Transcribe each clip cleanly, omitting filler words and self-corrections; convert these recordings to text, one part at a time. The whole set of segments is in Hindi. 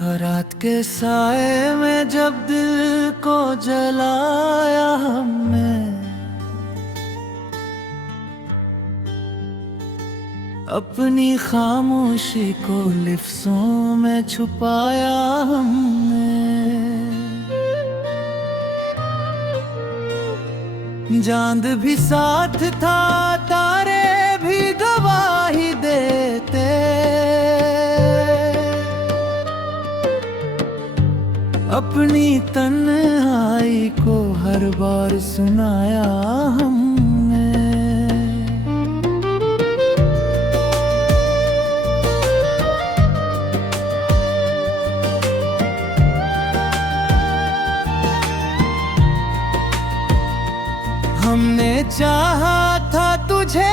रात के साए में जब दिल को जलाया हमने, अपनी खामोशी को लिफ्ज़ों में छुपाया हमने। चांद भी साथ था, तारे भी गवाही देते, अपनी तन्हाई को हर बार सुनाया हमने। हमने चाहा था तुझे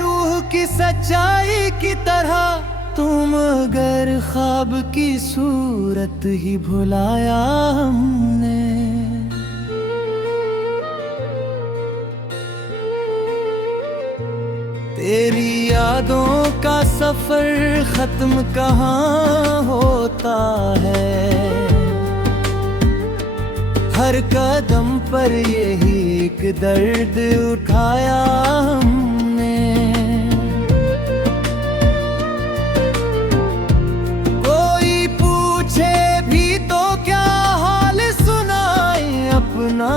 रूह की सच्चाई की तरह, तुम अगर ख्वाब की सूरत ही भुलाया हमने। तेरी यादों का सफर खत्म कहाँ होता है, हर कदम पर यही एक दर्द उठाया हमने। कोई पूछे भी तो क्या हाल सुनाए अपना,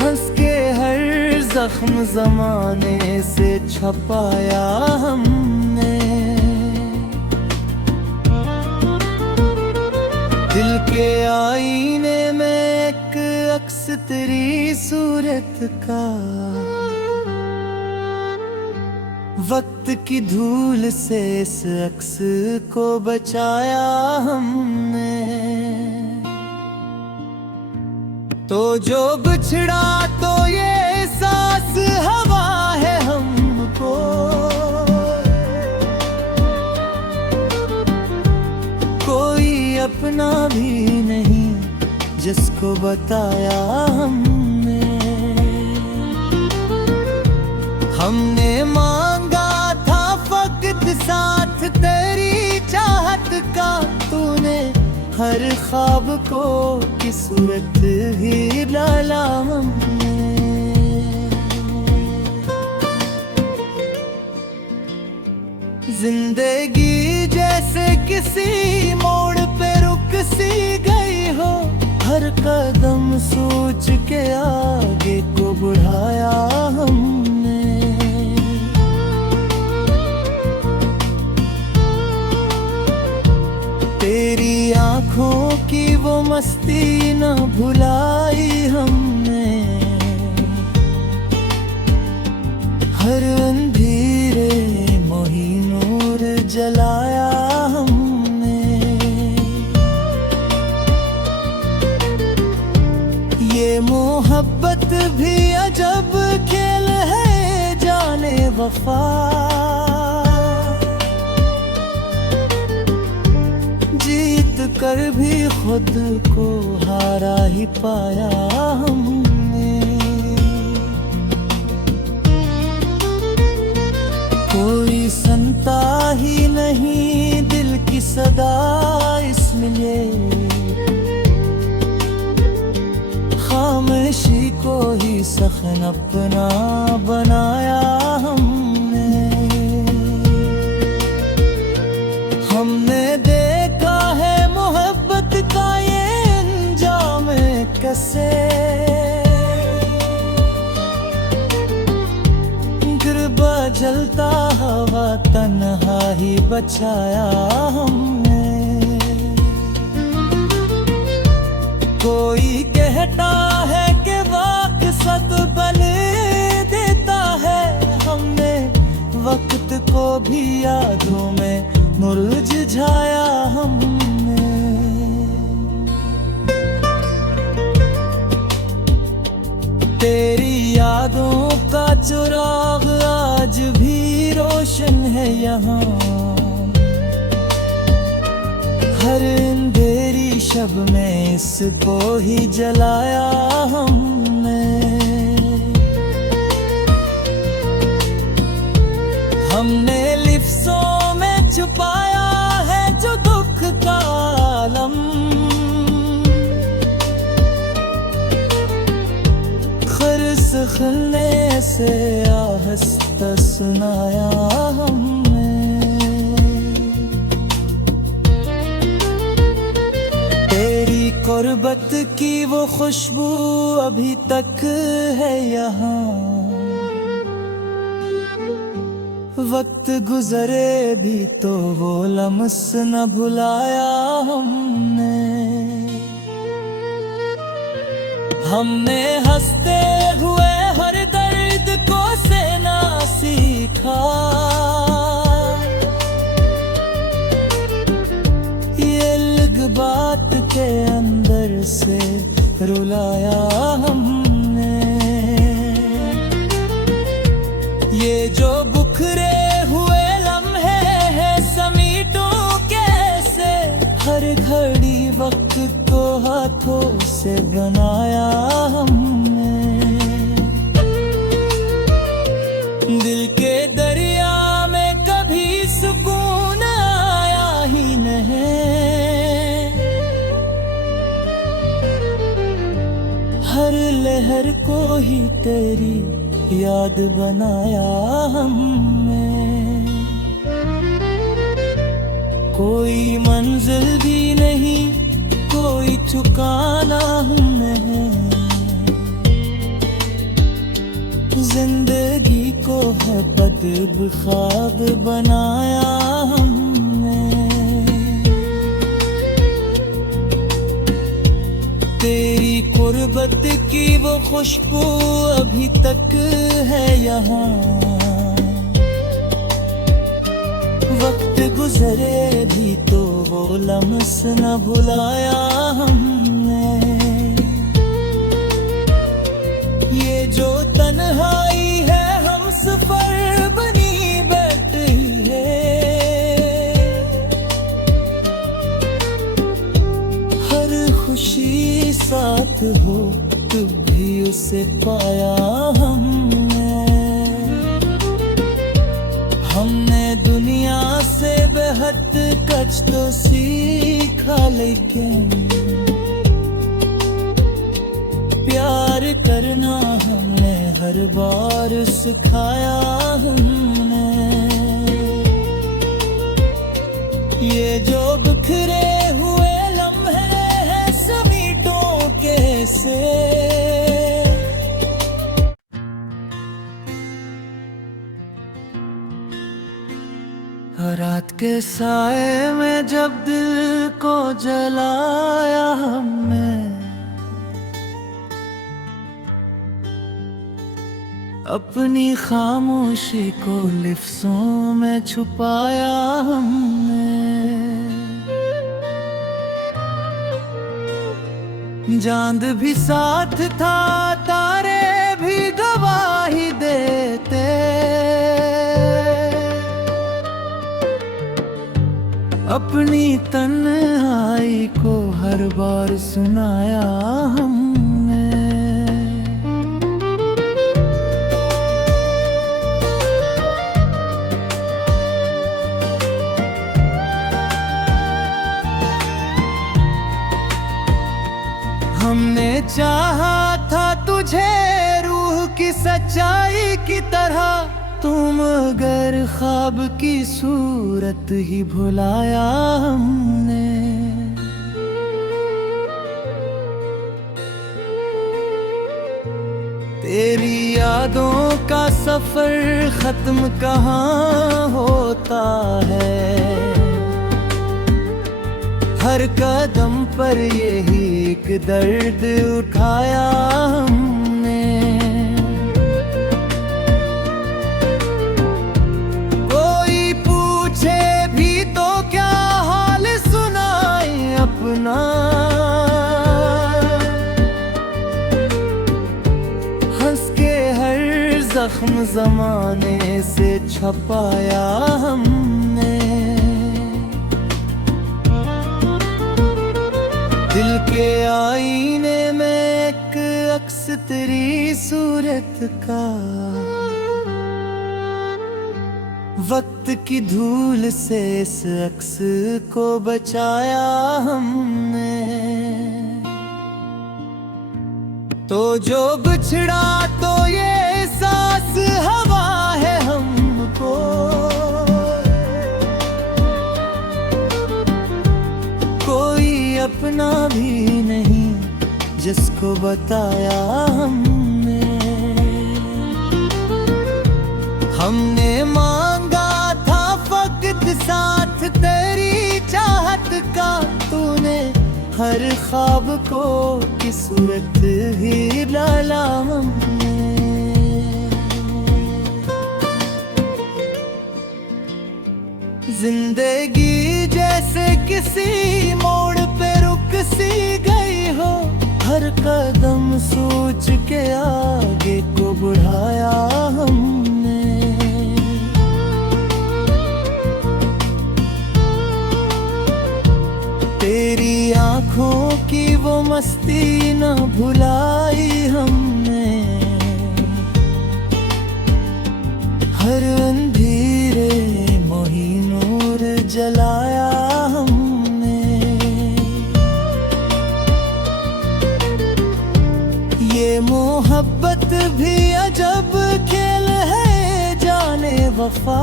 हंस के हर जख्म जमाने से छपाया हमने। दिल के आईने में एक अक्स तेरी सूरत का, वक्त की धूल से इस अक्स को बचाया हमने। तो जो बिछड़ा तो ये एहसास हवा है हमको, कोई अपना भी नहीं जिसको बताया हमने। हमने मांगा था फकत साथ तेरी चाहत का, तूने हर ख्वाब को की सूरत ही डाला हमने। जिंदगी जैसे किसी मोड़ पे रुक सी गई हो, हर कदम सोच के आगे को बढ़ाया हमने। तेरी आंखों की वो मस्ती न भुलाई हमने, हर अंधेरे नूर जलाया हमने। ये मोहब्बत भी अजब खेल है जाने वफा, जीत कर भी खुद को हारा ही पाया हमने। कोई सुनता ही नहीं दिल की सदा इसमें, ये खामोशी को ही सखन अपना बनाया हमने। हमने देखा है मोहब्बत का ये अंजाम कैसे, जलता हवा तन्हा ही बचाया हमने। कोई कहता है कि वक्त सत बल देता है, हमने वक्त को भी यादों में मुरझाया हमने। तेरी यादों का चिराग आज भी रोशन है यहाँ, हर अंधेरी शब में इसको ही जलाया हमने। हमने लिफ्ज़ों इस खिलने से आहिस्ता सुनाया हमने। तेरी कुर्बत की वो खुशबू अभी तक है यहाँ। वक्त गुजरे भी तो वो लम्स न भुलाया हमने। हमने हंसते हुए हर दर्द को सहना सीखा। ये अलग बात के अंदर से रुलाया हमने। ये जो बुखरे हुए लम्हे हैं समीटों कैसे। हर घड़ी वक्त को हाथों से बनाया हमने। दिल के दरिया में कभी सुकून आया ही नहीं। हर लहर को ही तेरी याद बनाया हमने। कोई मंजिल भी नहीं, कोई ठिकाना नहीं। जिंदगी को है बद ख्वाब बनाया हमने। तेरी कुर्बत की वो खुशबू अभी तक है यहाँ। वक्त गुजरे भी तो वो लम्स न भुलाया हमने। ये जो तन्हाई है हम सफर बनी बैठी है। हर खुशी साथ हो तब भी उसे पाया हमने। हमने दुनिया से बेहद कुछ तो सीखा, लेकिन प्यार करना हमने हर बार सिखाया हमने। ये जो बिखरे हुए लम्हे हैं समीटों कैसे। रात के साए में जब दिल को जलाया हमने। अपनी खामोशी को लिफ्ज़ों में छुपाया हमने। चांद भी साथ था, तारे भी गवाही देते। अपनी तन्हाई को हर बार सुनाया हमने। हमने चाहा था तुझे रूह की सच्चाई की तरह। तुम अगर ख्वाब की सूरत ही भुलाया हमने। तेरी यादों का सफर खत्म कहाँ होता है। हर कदम पर यही एक दर्द उठाया हमने। हंस के हर जख्म ज़माने से छपाया हमने। दिल के आईने में एक अक्स तेरी सूरत का। वक्त की धूल से इस अक्स को बचाया हमने। तो जो बिछड़ा तो भी नहीं जिसको बताया हमने। हमने मांगा था फकत साथ तेरी चाहत का, तूने हर ख्वाब को की सूरत ही डाला हमने। जिंदगी जैसे किसी मोड़ पे रुक सी गई हो, हर कदम सोच के आगे को बढ़ाया हमने। तेरी आंखों की वो मस्ती न भुलाई हमने, हर अंधेरे नूर जलाया हमने। ये मोहब्बत भी अजब खेल है जाने वफा,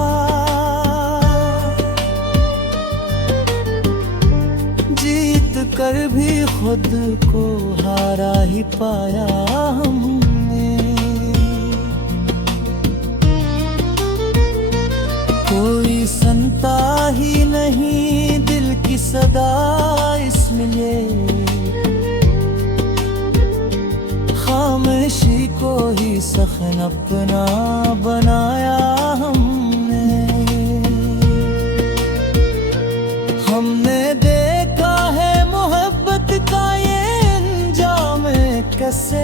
जीत कर भी खुद को हारा ही पाया हमने। कोई सुनता ही नहीं दिल की सदा इसलिए, खामोशी को ही सखन अपना बनाया हमने। हमने देखा है मोहब्बत का ये अंजाम कैसे,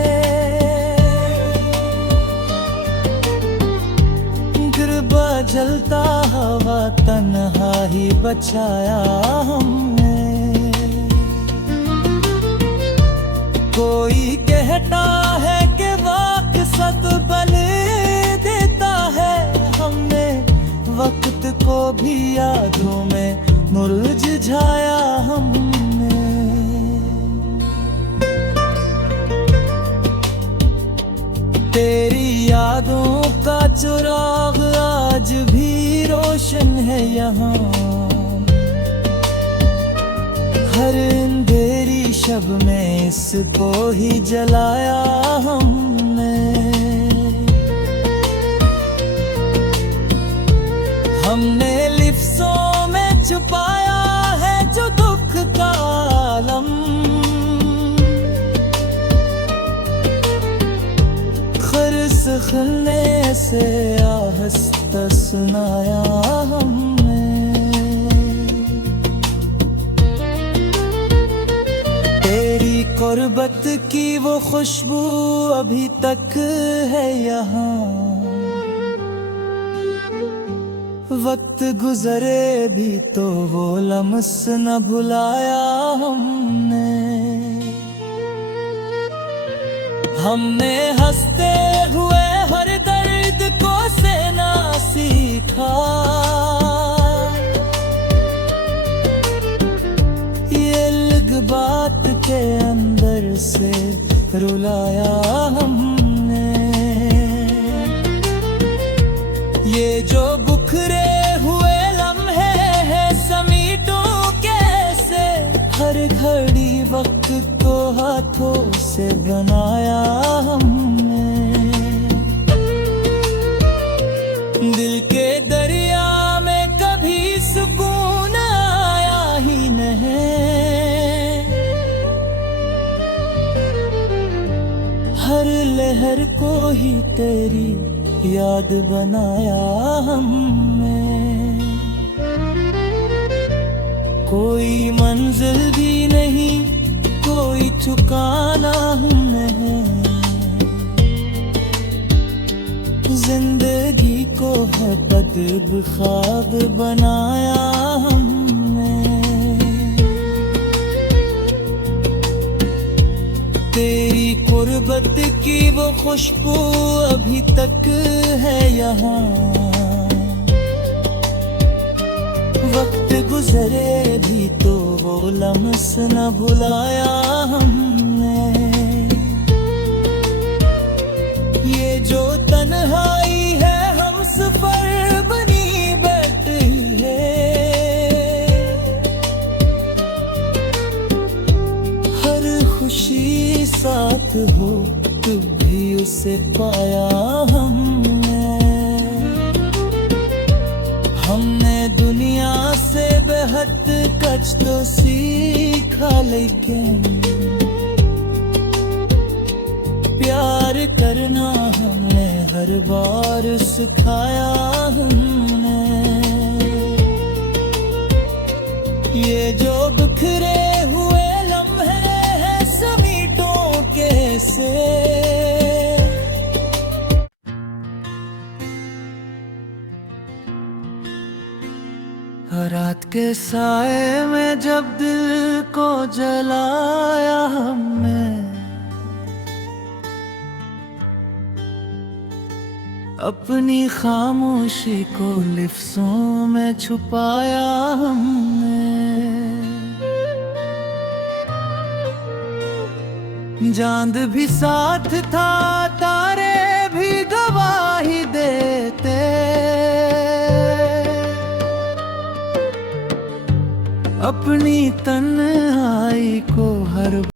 जलता हवा तन्हा ही बचाया हमने। कोई कहता है कि वक्त सत बल देता है, हमने वक्त को भी यादों में मुरझाया हमने। तेरी यादों का चिराग आज भी रोशन है यहाँ, हर अंधेरी शब में इसको ही जलाया हमने। हमने लिफ्ज़ों में छुपाया है जो दुख का आलम, खलने से आहस्ता सुनाया हमने। तेरी कुर्बत की वो खुशबू अभी तक है यहाँ, वक्त गुजरे भी तो वो लम्स न भुलाया हमने। हमने हंसते हुए हर दर्द को सहना सीखा, ये अलग बात के अंदर से रुलाया हमने। ये जो बुखरे हुए लम्हे हैं समीटों कैसे, हर घड़ी वक्त को हाथों से बनाया हमने। दिल के दरिया में कभी सुकून आया ही नहीं, हर लहर को ही तेरी याद बनाया हमने। कोई मंजिल भी नहीं, कोई ठिकाना नहीं, जिंदगी को है बदब ख्वाब बनाया हमने। तेरी कुर्बत की वो खुशबू अभी तक है यहाँ, वक्त गुजरे भी तो वो लम्स न भुलाया हमने। ये जो तन्हाई है हम सफर बनी बैठी है, से पाया हमने दुनिया से बेहद कुछ तो सीखा, लेकिन प्यार करना हमने हर बार सिखाया हमने। ये जो बिखरे हुए लम्हे हैं समीटों के से, रात के साए में जब दिल को जलाया हमने, अपनी खामोशी को लिफ्ज़ों में छुपाया हमने। चांद भी साथ था, तारे भी गवाही देते, अपनी